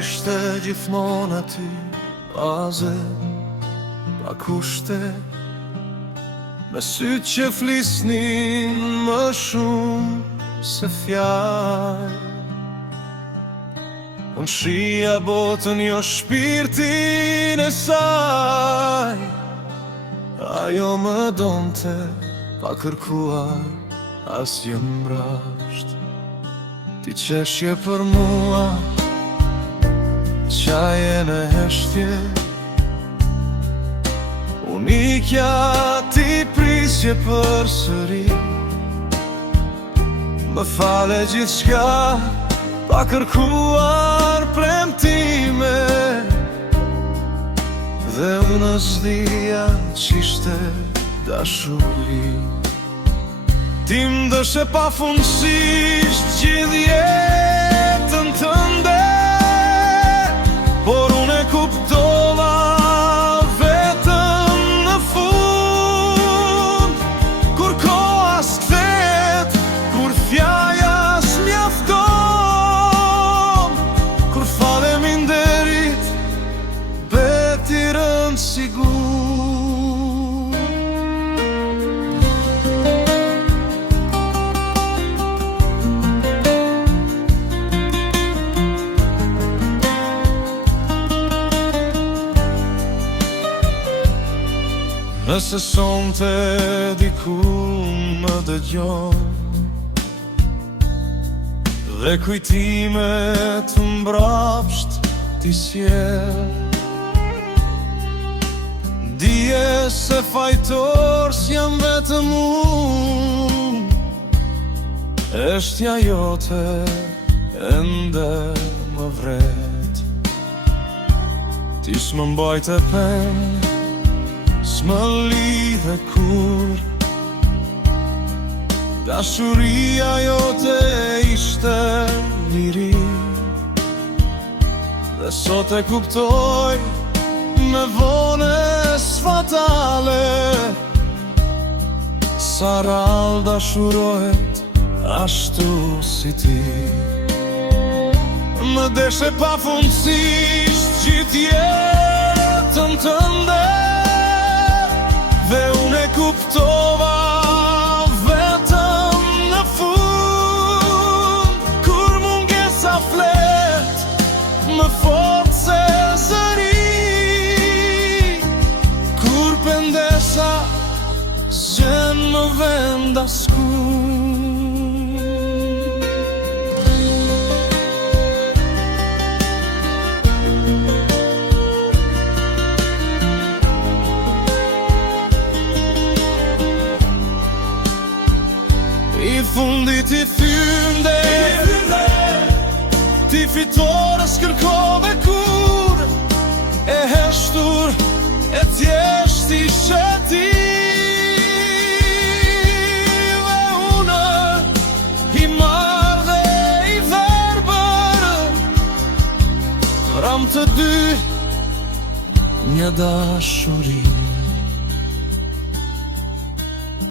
ishte gjithmonë aty, aze, pa kushte, me sytë që flisnin më shumë se fjalë. Unë shia botën jo shpirtin e saj, ajo më donte pa kërkuar asgjë mbrasht. Ti qeshje për mua, qaje në heshtje, unikja ti prisje për sëri. Më fale gjithçka, pa kërkuar premtime, dhe unë s'dija q'ishte dashuri. Ti m'dëshe pafundësisht gjithë jetën tënde, por unë e kuptova vetëm në fund, kur koha s'kthehet, kur fjaja s'mjafton, kur faleminderit beti rëndësigur. Nëse sonte diku më dëgjon dhe kujtimet mbrapsht ti sjell, dije se fajtor s'jam vetëm unë, eshtja jote ende më vret. Ti s'më mbajte penë, s'më lidhe kur, dashuria jote ishte liri, dhe sot e kuptoj me vones fatale, sa rall dashurohet ashtu si ti. Më deshe pafundësisht gjithë jetën tënde, dhe unë e kuptova vetëm në fund, kur mungesa flet më fort se zëri, kur pendesa zgjen më vendaskur. I fundit i fynde, ti fitores kërkove kur, e heshtur e thjesht ishe ti. Dhe unë i marrë dhe i verbër, ram të dy një dashuri.